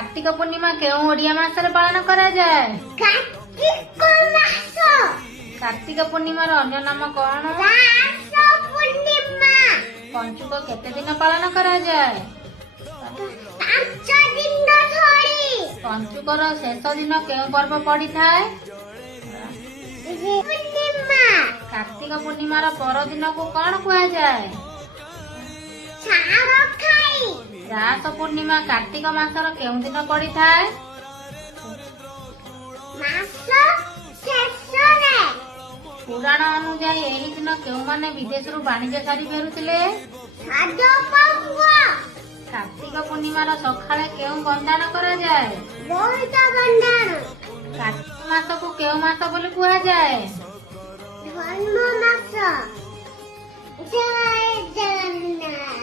कार्तिक पूर्णिमा केउं ओडिया मासरे पालन करा जाए? कार्तिक मास। कार्तिक पूर्णिमार अन्य नाम कौन? रास पूर्णिमा। पंचुक केते दिन पालन करा जाए? 5 दिन धरी। पंचुकर शेष दिन केउं पर्व पड़ी थाए? पूर्णिमा। कार्तिक पूर्णिमार पर दिन को कौन कुआ जाए? छाड़ खाई। रास पूर्णिमा कार्तिक मासर केउं दिन पड़ी थाए? मास शेषरे। पुराण अनुଯାयी एही दिन केउमाने विदेशरू वाणिज्य सारी फेरुथिले? भाद्रपद। कार्तिक पूर्णिमार सकाळे केउं बंदान करा जाए? बोहित बंधन। कार्तिक मास को केउं मास बोली कुआ जाए? धर्म मास। जय जगन्नाथ।